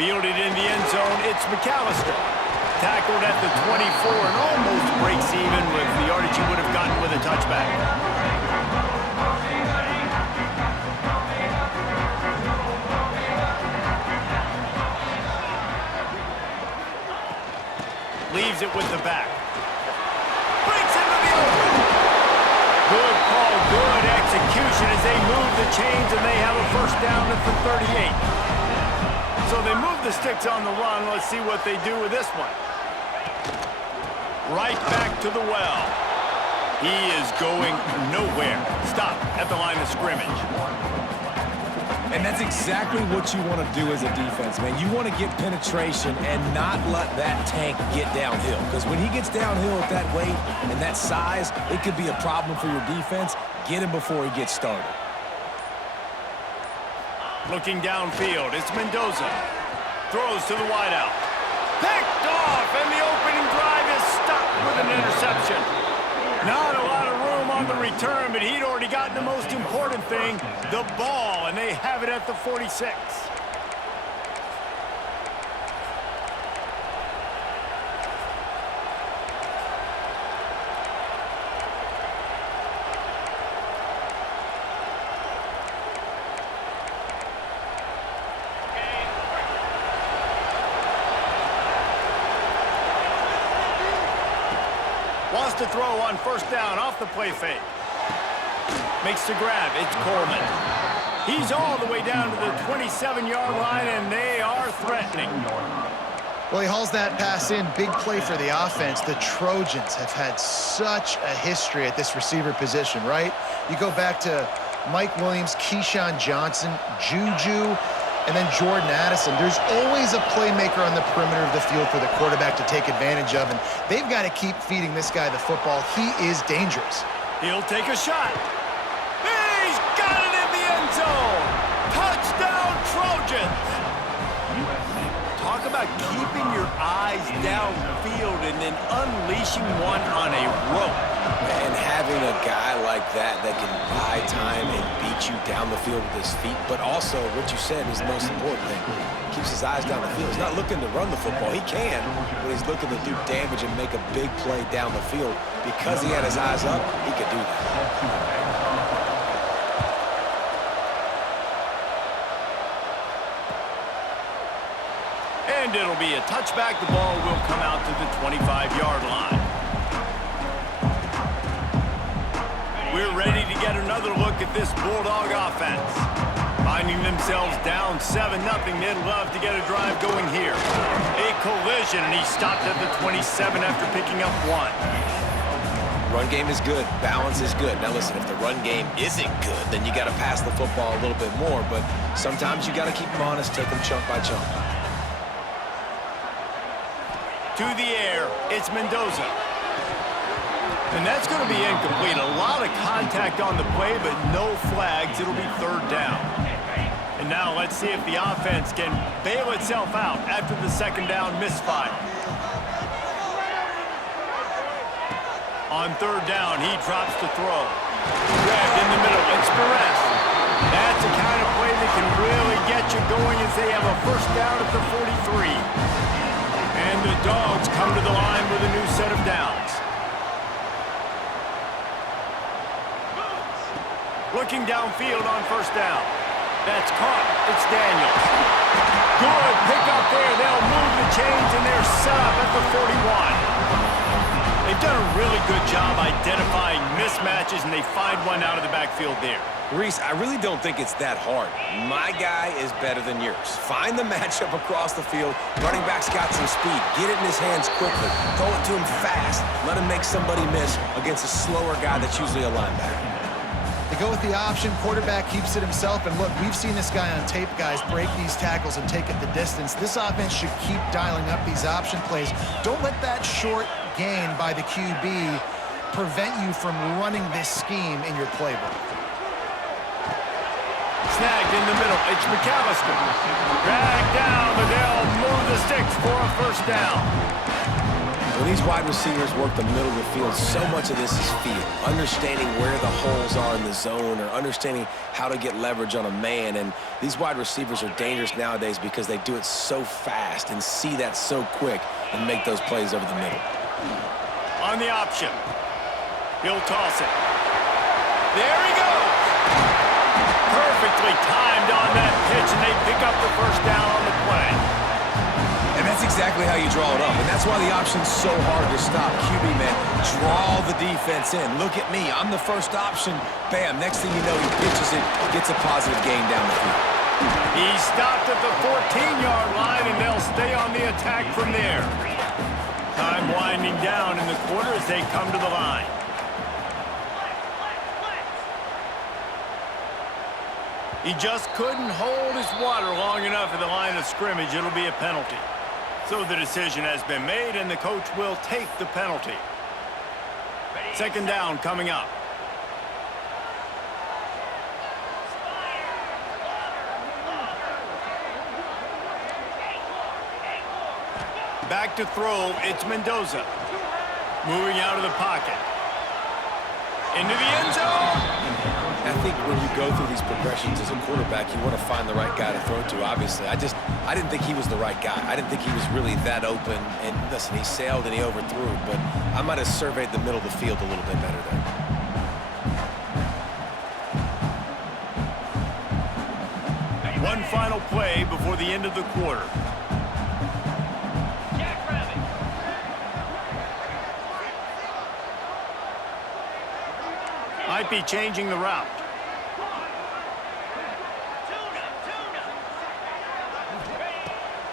Fielded in the end zone, it's McAllister. Tackled at the 24 and almost breaks even with the yardage he would have gotten with a touchback. Leaves it with the back. Breaks into the open. Good call, good execution as they move the chains and they have a first down at the 38. So they move the sticks on the run. Let's see what they do with this one. Right back to the well. He is going nowhere. Stop at the line of scrimmage. And that's exactly what you want to do as a defense, man. You want to get penetration and not let that tank get downhill. Because when he gets downhill at that weight and that size, it could be a problem for your defense. Get him before he gets started. Looking downfield, it's Mendoza. Throws to the wideout. Picked off, and the opening drive is stopped with an interception. Not a lot of room on the return, but he'd already gotten the most important thing, the ball, and they have it at the 46. Wants to throw on first down off the play fake. Makes the grab. It's Coleman. He's all the way down to the 27-yard line, and they are threatening. Well, he hauls that pass in. Big play for the offense. The Trojans have had such a history at this receiver position, right? You go back to Mike Williams, Keyshawn Johnson, Juju, and then Jordan Addison. There's always a playmaker on the perimeter of the field for the quarterback to take advantage of, and they've got to keep feeding this guy the football. He is dangerous. He'll take a shot. He's got it in the end zone. Touchdown, Trojans. Talk about keeping your eyes downfield and then unleashing one on a rope. And having a guy like that can buy time and beat you down the field with his feet, but also what you said is the most important thing. Keeps his eyes down the field. He's not looking to run the football. He can, but he's looking to do damage and make a big play down the field. Because he had his eyes up, he could do that. And it'll be a touchback. The ball will come out to the 25-yard line. We're ready to get another look at this Bulldog offense. Finding themselves down 7-0, they'd love to get a drive going here. A collision, and he stopped at the 27 after picking up 1. Run game is good. Balance is good. Now listen, if the run game isn't good, then you got to pass the football a little bit more. But sometimes you got to keep them honest, take them chunk by chunk. To the air, it's Mendoza. And that's going to be incomplete. A lot of contact on the play, but no flags. It'll be third down. And now let's see if the offense can bail itself out after the second down misfire. On third down, he drops the throw. Grabbed in the middle, it's Perez. That's the kind of play that can really get you going as they have a first down at the 43. And the Dogs come to the line with a new set of downs. Looking downfield on first down. That's caught. It's Daniels. Good pickup there. They'll move the chains, and they're set up at the 41. They've done a really good job identifying mismatches, and they find one out of the backfield there. Reese, I really don't think it's that hard. My guy is better than yours. Find the matchup across the field. Running back's got some speed. Get it in his hands quickly. Throw it to him fast. Let him make somebody miss against a slower guy that's usually a linebacker. They go with the option. Quarterback keeps it himself. And look, we've seen this guy on tape, guys, break these tackles and take it the distance. This offense should keep dialing up these option plays. Don't let that short gain by the QB prevent you from running this scheme in your playbook. Snagged in the middle. It's McAllister. Dragged down, but they'll move the sticks for a first down. When these wide receivers work the middle of the field, so much of this is feel. Understanding where the holes are in the zone or understanding how to get leverage on a man. And these wide receivers are dangerous nowadays because they do it so fast and see that so quick and make those plays over the middle. On the option. He'll toss it. There he goes. Perfectly timed on that pitch, and they pick up the first down on the play. And that's exactly how you draw it up. And that's why the option's so hard to stop. QB, man, draw the defense in. Look at me. I'm the first option. Bam. Next thing you know, he pitches it, gets a positive gain down the field. He stopped at the 14-yard line, and they'll stay on the attack from there. Time winding down in the quarter as they come to the line. He just couldn't hold his water long enough at the line of scrimmage. It'll be a penalty. So the decision has been made, and the coach will take the penalty. Second down coming up. Back to throw, it's Mendoza. Moving out of the pocket. Into the end zone. I think when you go through these progressions as a quarterback, you want to find the right guy to throw to, obviously. I didn't think he was the right guy. I didn't think he was really that open. And listen, he sailed and he overthrew, but I might have surveyed the middle of the field a little bit better there. One final play before the end of the quarter. Might be changing the route.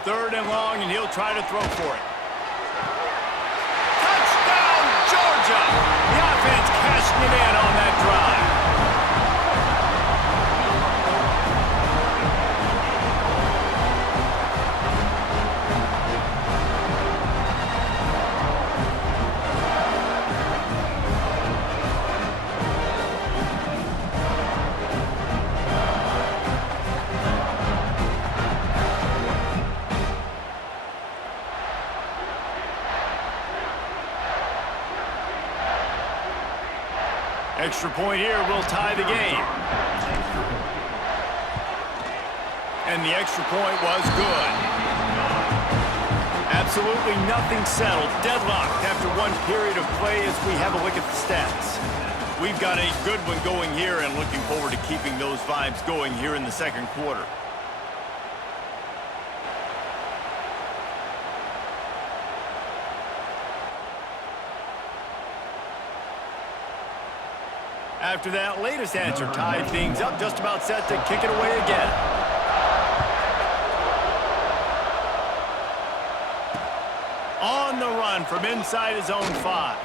Third and long, and he'll try to throw for it. Touchdown, Georgia! The offense cashing it in on that drive. Extra point here will tie the game. And the extra point was good. Absolutely nothing settled. Deadlocked after one period of play as we have a look at the stats. We've got a good one going here and looking forward to keeping those vibes going here in the second quarter. After that latest answer tied things up, just about set to kick it away again. On the run from inside his own 5.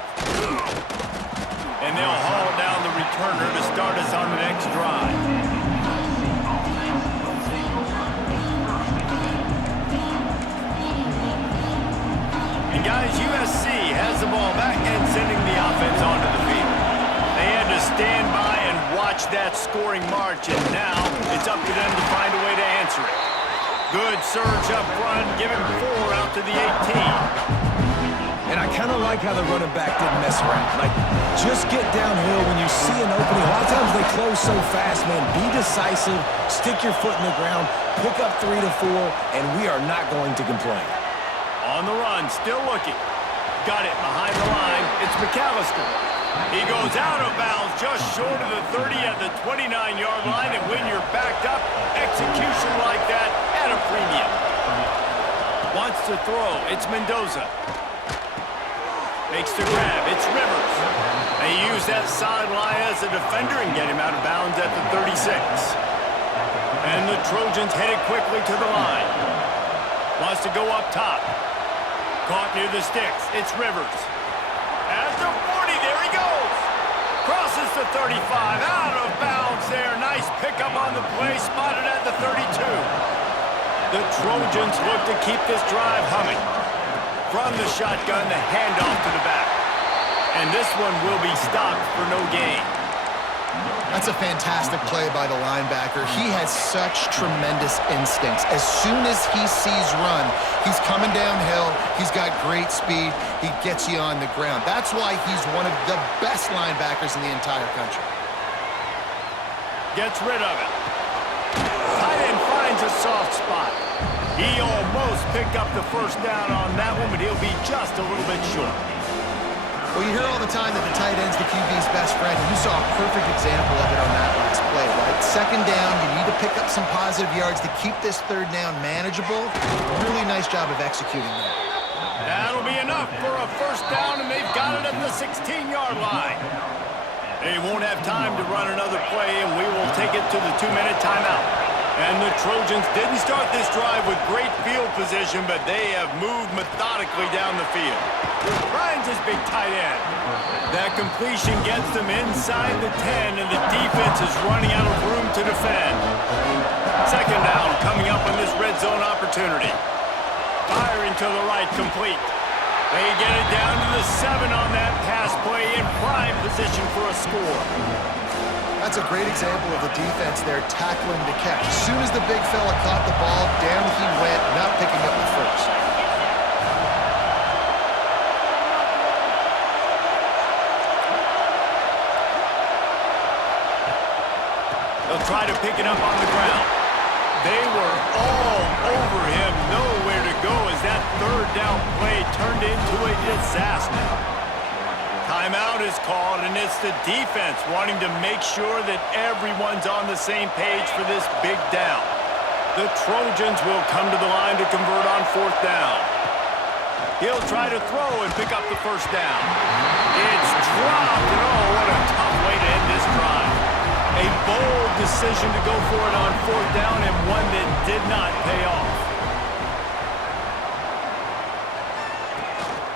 And they'll haul down the returner to start us on the next drive. And guys, USC has the ball back and sending the offense onto the field. They had to stand by and watch that scoring march, and now it's up to them to find a way to answer it. Good surge up front, giving 4 out to the 18. And I kind of like how the running back didn't mess around. Like, just get downhill when you see an opening. A lot of times they close so fast, man. Be decisive, stick your foot in the ground, pick up 3 to 4, and we are not going to complain. On the run, still looking. Got it behind the line. It's McAllister. He goes out of bounds just short of the 30 at the 29-yard line, and when you're backed up, execution like that at a premium. Wants to throw. It's Mendoza. Makes the grab. It's Rivers. They use that sideline as a defender and get him out of bounds at the 36. And the Trojans headed quickly to the line. Wants to go up top. Caught near the sticks. It's Rivers. At the 40, there he goes. Crosses the 35, out of bounds there. Nice pickup on the play, spotted at the 32. The Trojans look to keep this drive humming. From the shotgun, the handoff to the back. And this one will be stopped for no gain. That's a fantastic play by the linebacker. He has such tremendous instincts. As soon as he sees run, he's coming downhill. He's got great speed. He gets you on the ground. That's why he's one of the best linebackers in the entire country. Gets rid of it. Tight end finds a soft spot. He almost picked up the first down on that one, but he'll be just a little bit short. Well, you hear all the time that the tight end's the QB's best friend, and you saw a perfect example of it on that last play, right? Second down, you need to pick up some positive yards to keep this third down manageable. Really nice job of executing that. That'll be enough for a first down, and they've got it at the 16-yard line. They won't have time to run another play, and we will take it to the 2-minute timeout. And the Trojans didn't start this drive with great field position, but they have moved methodically down the field. Ryan's his big tight end. That completion gets them inside the 10, and the defense is running out of room to defend. Second down coming up on this red zone opportunity. Firing to the right, complete. They get it down to the 7 on that pass play in prime position for a score. That's a great example of the defense there tackling to catch. As soon as the big fella caught the ball, down he went, not picking up the first. They'll try to pick it up on the ground. They were all over him, nowhere to go as that third down play turned into a disaster. Timeout is called, and it's the defense wanting to make sure that everyone's on the same page for this big down. The Trojans will come to the line to convert on fourth down. He'll try to throw and pick up the first down. It's dropped, and oh, what a tough way to end this drive. A bold decision to go for it on fourth down, and one that did not pay off.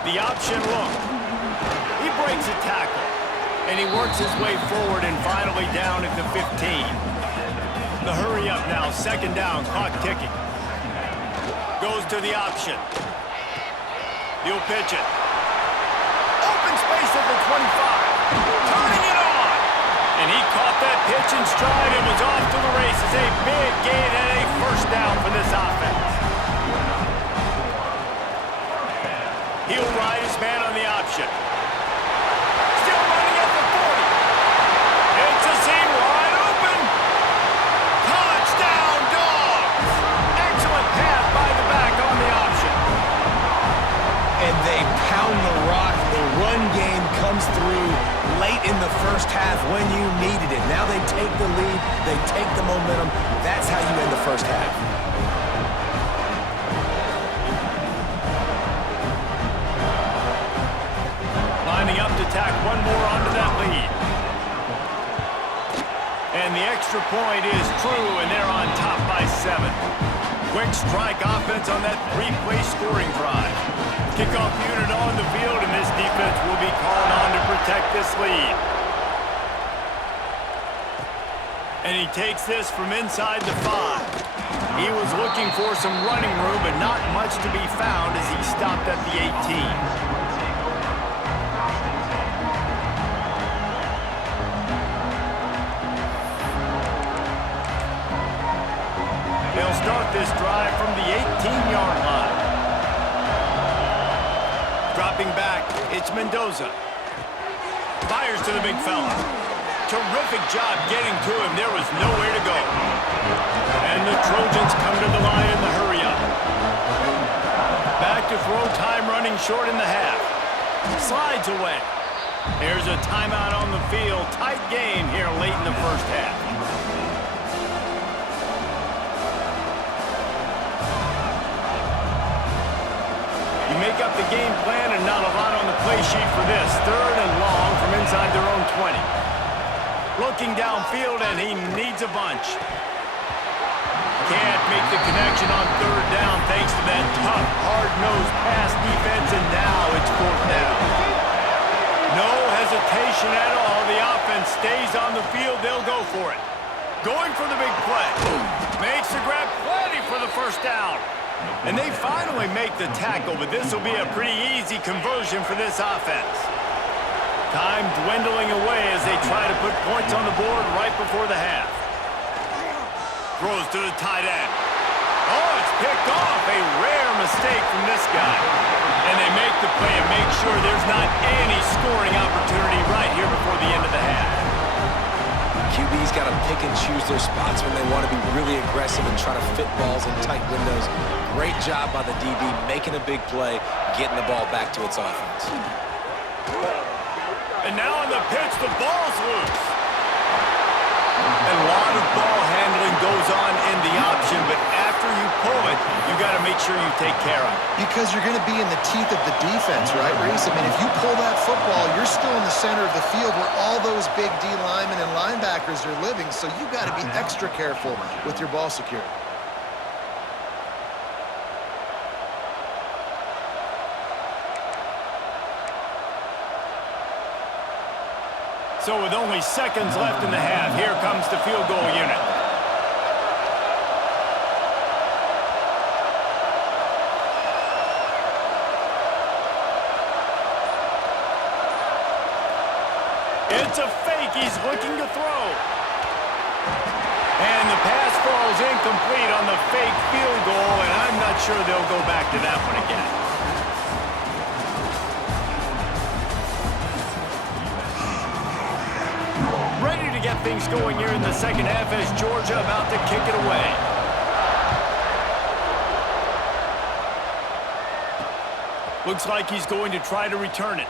The option look. He breaks a tackle, and he works his way forward and finally down at the 15. The hurry up now, second down, clock ticking. Goes to the option. He'll pitch it. Open space at the 25. Turning it on. And he caught that pitch in stride and was off to the races. A big gain and a first down for this offense. He'll ride his man on the option. Still running at the 40. It's a seam wide open. Touchdown, Dogs! Excellent pass by the back on the option. And they pound the rock. The run game comes through late in the first half when you needed it. Now they take the lead. They take the momentum. That's how you end the first half. Lining up to tack one more onto that lead. And the extra point is true, and they're on top by 7. Quick strike offense on that 3-play scoring drive. Kickoff unit on the field, and this defense will be called on to protect this lead. And he takes this from inside the 5. He was looking for some running room, but not much to be found as he stopped at the 18. They'll start this drive from the 18-yard line. Dropping back, it's Mendoza. Fires to the big fella. Terrific job getting to him. There was nowhere to go. And the Trojans come to the line in the hurry up. Back to throw, time running short in the half. Slides away. There's a timeout on the field. Tight game here late in the first half. Make up the game plan and not a lot on the play sheet for this. Third and long from inside their own 20. Looking downfield, and he needs a bunch. Can't make the connection on third down thanks to that tough, hard-nosed pass defense, and now it's fourth down. No hesitation at all. The offense stays on the field. They'll go for it. Going for the big play. Makes the grab, plenty for the first down. And they finally make the tackle, but this will be a pretty easy conversion for this offense. Time dwindling away as they try to put points on the board right before the half. Throws to the tight end. Oh, it's picked off. A rare mistake from this guy. And they make the play and make sure there's not any scoring opportunity right here before the end of the half. QB's got to pick and choose their spots when they want to be really aggressive and try to fit balls in tight windows. Great job by the DB making a big play, getting the ball back to its offense. And now on the pitch, the ball's loose. A lot of ball handling goes on in the option, but after you pull it, you got to make sure you take care of it. Because you're going to be in the teeth of the defense, right, Reese? I mean, if you pull that football, you're still in the center of the field where all those big D linemen and linebackers are living, so you got to be extra careful with your ball security. So with only seconds left in the half, here comes the field goal unit. It's a fake. He's looking to throw. And the pass falls incomplete on the fake field goal, and I'm not sure they'll go back to that one again. Ready to get things going here in the second half as Georgia about to kick it away. Looks like he's going to try to return it.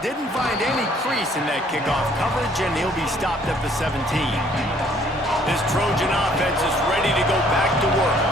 Didn't find any crease in that kickoff coverage, and he'll be stopped at the 17. This Trojan offense is ready to go back to work.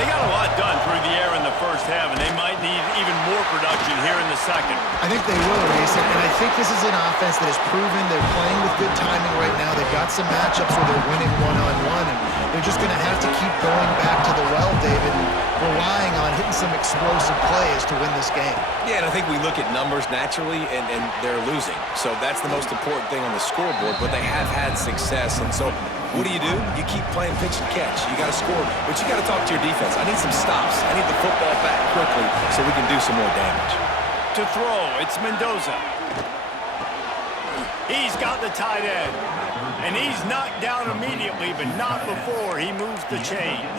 They got a lot done through the air in the first half, and they might need even more production here in the second. I think they will, Reese, and I think this is an offense that has proven they're playing with good timing right now. They've got some matchups where they're winning one-on-one, and they're just going to have to keep going back to the well, David, and relying on hitting some explosive plays to win this game. Yeah, and I think we look at numbers naturally, and they're losing. So that's the most important thing on the scoreboard, but they have had success. And so what do? You keep playing pitch and catch. You got to score, but you got to talk to your defense. I need some stops. I need the football back quickly so we can do some more damage. To throw, it's Mendoza. He's got the tight end. And he's knocked down immediately, but not before he moves the chains.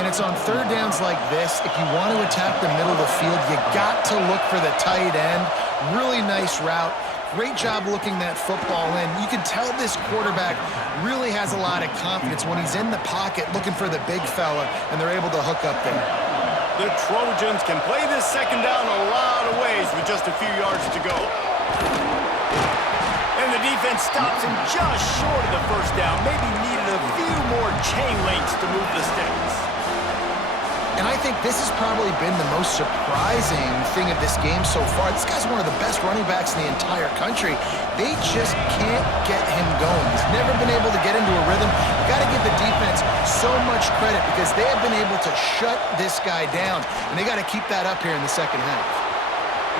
And it's on third downs like this. If you want to attack the middle of the field, you got to look for the tight end. Really nice route. Great job looking that football in. You can tell this quarterback really has a lot of confidence when he's in the pocket looking for the big fella, and they're able to hook up there. The Trojans can play this second down a lot of ways with just a few yards to go. And the defense stops him just short of the first down. Maybe needed a few more chain links to move the sticks. And I think this has probably been the most surprising thing of this game so far. This guy's one of the best running backs in the entire country. They just can't get him going. He's never been able to get into a rhythm. You got to give the defense so much credit because they have been able to shut this guy down. And they got to keep that up here in the second half.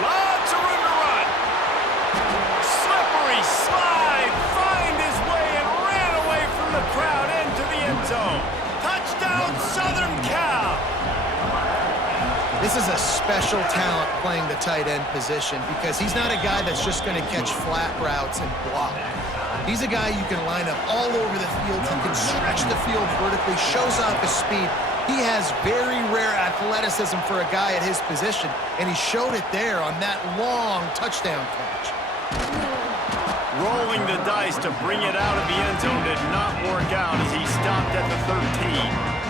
Lots of room to run. Slippery slide. Find his way and ran away from the crowd into the end zone. Touchdown, Southern Cal. This is a special talent playing the tight end position because he's not a guy that's just going to catch flat routes and block. He's a guy you can line up all over the field. He can stretch the field vertically, shows off his speed. He has very rare athleticism for a guy at his position, and he showed it there on that long touchdown catch. Rolling the dice to bring it out of the end zone did not work out as he stopped at the 13.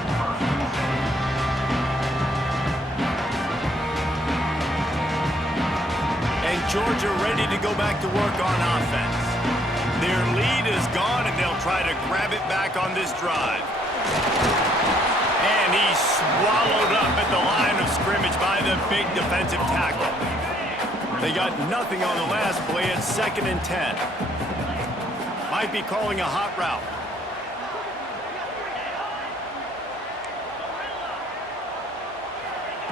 And Georgia ready to go back to work on offense. Their lead is gone, and they'll try to grab it back on this drive. And he's swallowed up at the line of scrimmage by the big defensive tackle. They got nothing on the last play. It's 2nd and 10. Might be calling a hot route.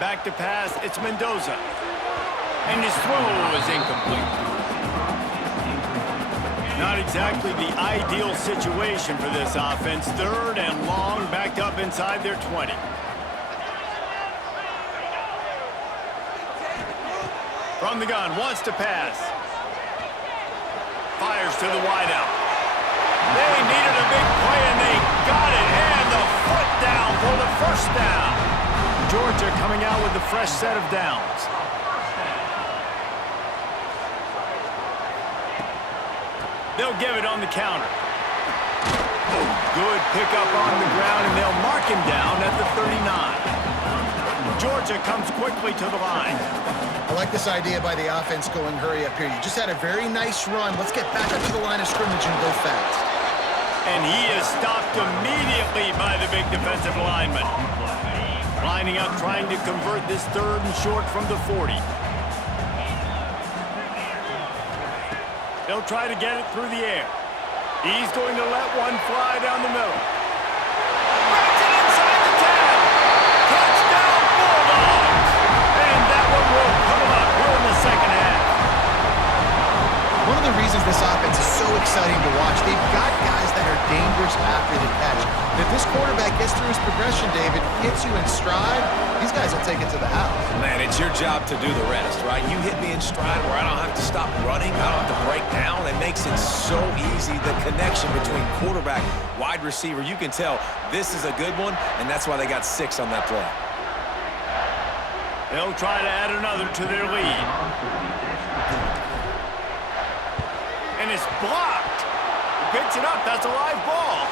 Back to pass, it's Mendoza. And his throw is incomplete. Not exactly the ideal situation for this offense. 3rd and long, backed up inside their 20. From the gun, wants to pass. Fires to the wideout. They needed a big play, and they got it. And the foot down for the first down. Georgia coming out with a fresh set of downs. They'll give it on the counter. Good pickup on the ground, and they'll mark him down at the 39. Georgia comes quickly to the line. I like this idea by the offense going hurry up here. You just had a very nice run. Let's get back up to the line of scrimmage and go fast. And he is stopped immediately by the big defensive lineman. Lining up, trying to convert this 3rd and short from the 40. They'll try to get it through the air. He's going to let one fly down the middle. Breaks it inside the 10. Touchdown, Bulldogs! And that one will put him up here in the second half. One of the reasons this offense is so exciting to watch, they've got guys that are dangerous after the catch. And if this quarterback gets through his progression, David, hits you in stride, these guys will take it to the house. Man, it's your job to do the rest, right? You hit me in stride where I don't have to stop running, I don't have to break down. It makes it so easy, the connection between quarterback, wide receiver. You can tell this is a good one, and that's why they got 6 on that play. They'll try to add another to their lead. And it's blocked. He picks it up. That's a live ball.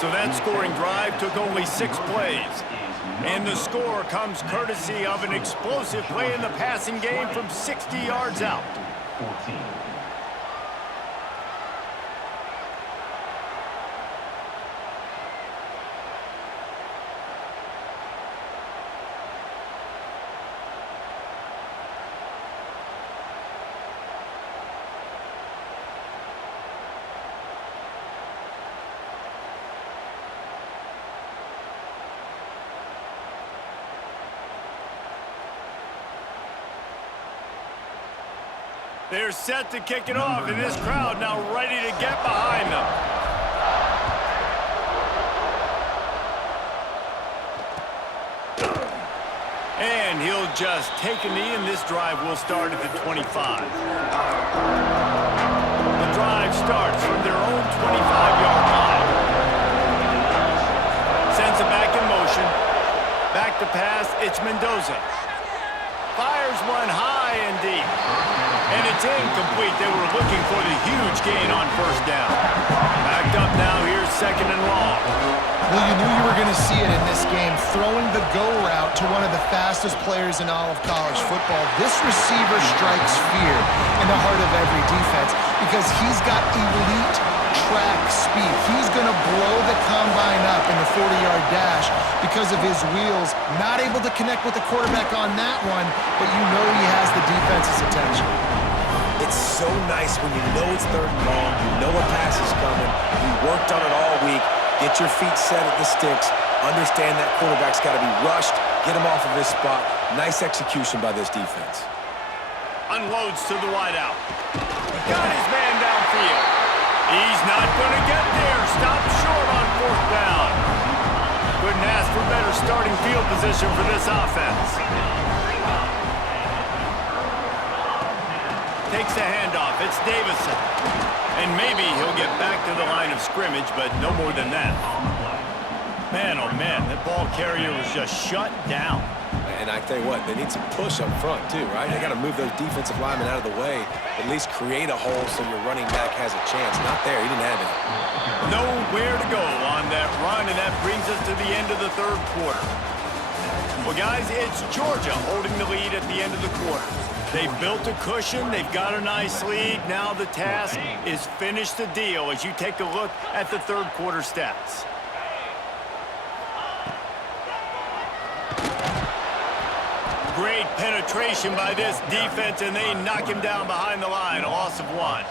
So that scoring drive took only 6 plays. And the score comes courtesy of an explosive play in the passing game from 60 yards out. 14. They're set to kick it off, and this crowd now ready to get behind them. And he'll just take a knee, and this drive will start at the 25. The drive starts from their own 25-yard line. Sends it back in motion. Back to pass, it's Mendoza. Fires one high and deep. And it's incomplete. They were looking for the huge gain on first down. Backed up now, here's 2nd and long. Well, you knew you were going to see it in this game, throwing the go route to one of the fastest players in all of college football. This receiver strikes fear in the heart of every defense because he's got elite track speed. He's going to blow the combine up in the 40-yard dash because of his wheels. Not able to connect with the quarterback on that one, but you know he has the defense's attention. It's so nice when you know it's 3rd and long, you know a pass is coming, you worked on it all week, get your feet set at the sticks, understand that quarterback's got to be rushed, get him off of his spot. Nice execution by this defense. Unloads to the wideout. Got his man downfield. He's not going to get there. Stopped short on 4th down. Couldn't ask for better starting field position for this offense. Takes the handoff. It's Davison. And maybe he'll get back to the line of scrimmage, but no more than that. Man, oh man, that ball carrier was just shut down. And I tell you what, they need some push up front too, right? They got to move those defensive linemen out of the way, at least create a hole so your running back has a chance. Not there, he didn't have it. Nowhere to go on that run, and that brings us to the end of the 3rd quarter. Well, guys, it's Georgia holding the lead at the end of the quarter. They've built a cushion, they've got a nice lead. Now the task is finish the deal as you take a look at the 3rd quarter stats. Great penetration by this defense, and they knock him down behind the line, a loss of 1.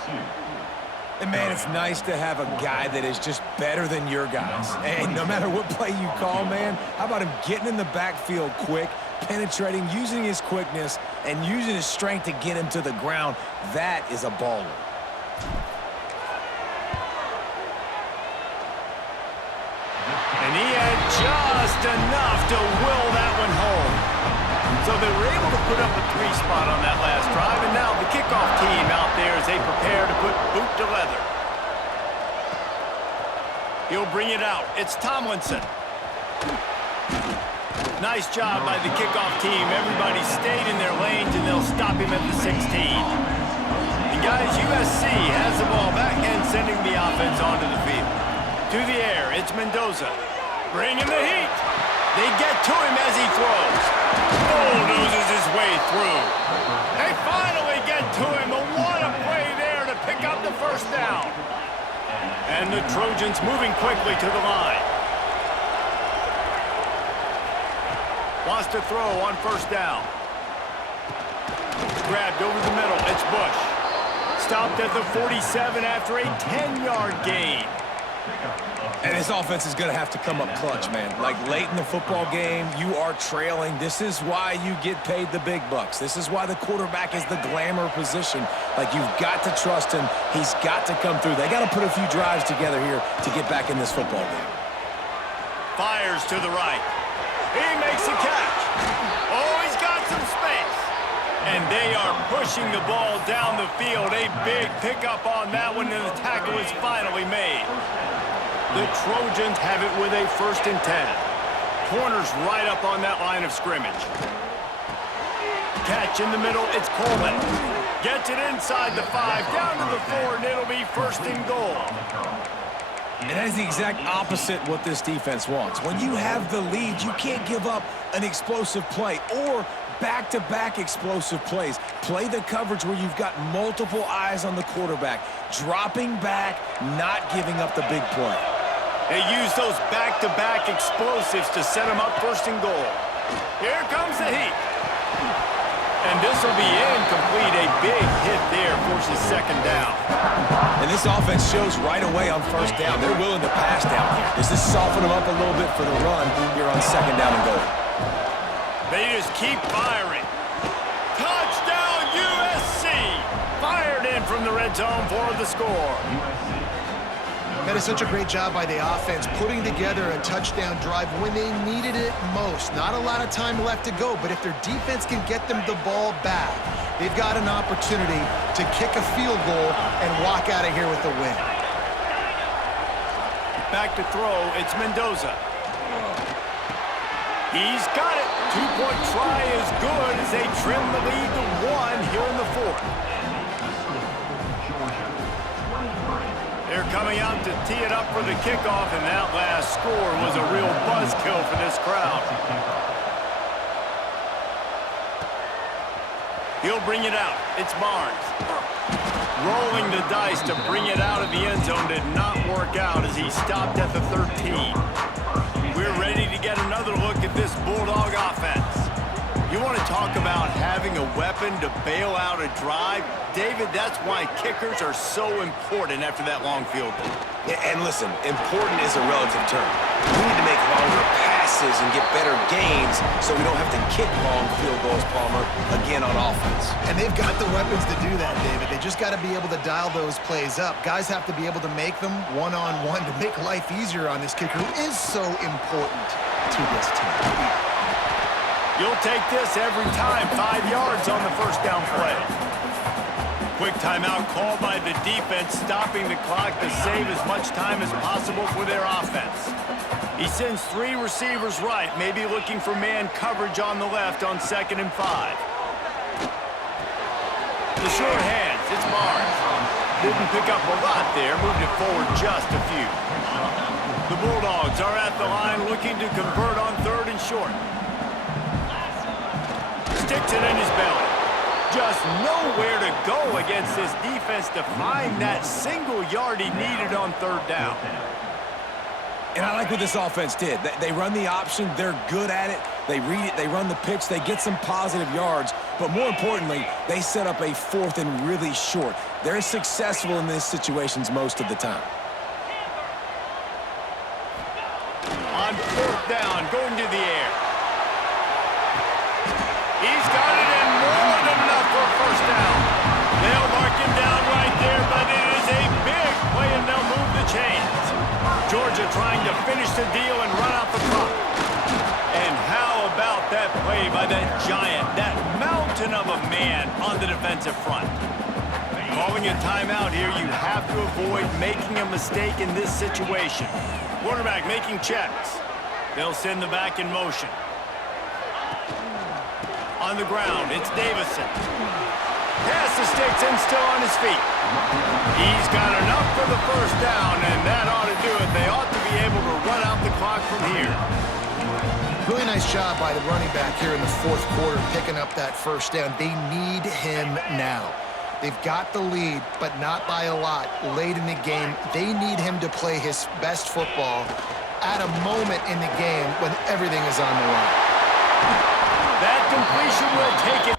And man, it's nice to have a guy that is just better than your guys. And no matter what play you call, man, how about him getting in the backfield quick, penetrating, using his quickness, and using his strength to get him to the ground? That is a baller. And he had just enough to will that one home. So they were able to put up a 3 spot on that last drive, and now the kickoff team out there as they prepare to put boot to leather. He'll bring it out. It's Tomlinson. Nice job by the kickoff team. Everybody stayed in their lanes, and they'll stop him at the 16. And guys, USC has the ball back and sending the offense onto the field. To the air, it's Mendoza. Bringing the heat. They get to him as he throws. Bulldozes his way through. They finally get to him. What a play there to pick up the first down. And the Trojans moving quickly to the line. Wants to throw on first down. Grabbed over the middle. It's Bush. Stopped at the 47 after a 10-yard gain. And this offense is going to have to come up clutch, man. Like late in the football game, you are trailing. This is why you get paid the big bucks. This is why the quarterback is the glamour position. Like, you've got to trust him. He's got to come through. They got to put a few drives together here to get back in this football game. Fires to the right. He makes a catch. Oh, he's got some space. And they are pushing the ball down the field. A big pickup on that one, and the tackle is finally made. The Trojans have it with a 1st and 10. Corners right up on that line of scrimmage. Catch in the middle, it's Coleman. Gets it inside the 5, down to the 4, and it'll be 1st and goal. And that is the exact opposite what this defense wants. When you have the lead, you can't give up an explosive play or back-to-back explosive plays. Play the coverage where you've got multiple eyes on the quarterback, dropping back, not giving up the big play. They use those back-to-back explosives to set them up 1st and goal. Here comes the heat. And this will be incomplete. A big hit there forces 2nd down. And this offense shows right away on 1st down. They're willing to pass down here. Does this soften them up a little bit for the run here on 2nd down and goal? They just keep firing. Touchdown, USC! Fired in from the red zone for the score. That is such a great job by the offense, putting together a touchdown drive when they needed it most. Not a lot of time left to go, but if their defense can get them the ball back, they've got an opportunity to kick a field goal and walk out of here with a win. Back to throw, it's Mendoza. He's got it. 2-point try is good as they trim the lead to 1 here in the 4th. They're coming out to tee it up for the kickoff, and that last score was a real buzzkill for this crowd. He'll bring it out. It's Barnes. Rolling the dice to bring it out of the end zone did not work out as he stopped at the 13. We're ready to get another look at this Bulldog offense. You want to talk about having a weapon to bail out a drive? David, that's why kickers are so important after that long field goal. Yeah, and listen, important is a relative term. We need to make longer passes and get better gains so we don't have to kick long field goals, Palmer, again on offense. And they've got the weapons to do that, David. They just got to be able to dial those plays up. Guys have to be able to make them one-on-one to make life easier on this kicker who is so important to this team. You'll take this every time. 5 yards on the 1st down play. Quick timeout called by the defense, stopping the clock to save as much time as possible for their offense. He sends 3 receivers right, maybe looking for man coverage on the left on 2nd and 5. The short hands, it's Barnes. Didn't pick up a lot there, moved it forward just a few. The Bulldogs are at the line looking to convert on 3rd and short. Sticks it in his belly. Just nowhere to go against this defense to find that single yard he needed on 3rd down. And I like what this offense did. They run the option. They're good at it. They read it. They run the pitch. They get some positive yards. But more importantly, they set up a 4th and really short. They're successful in these situations most of the time. On 4th down, going to the air. He's got it in more than enough for a 1st down. They'll mark him down right there, but it is a big play, and they'll move the chains. Georgia trying to finish the deal and run out the clock. Played by that giant, that mountain of a man on the defensive front. Calling a timeout here, you have to avoid making a mistake in this situation. Quarterback making checks. They'll send the back in motion. On the ground, it's Davison. Pass the sticks and still on his feet. He's got enough for the first down, and that ought to do it. They ought to be able to run out the clock from here. Really nice job by the running back here in the fourth quarter, picking up that first down. They need him now. They've got the lead, but not by a lot late in the game. They need him to play his best football at a moment in the game when everything is on the line. That completion will take it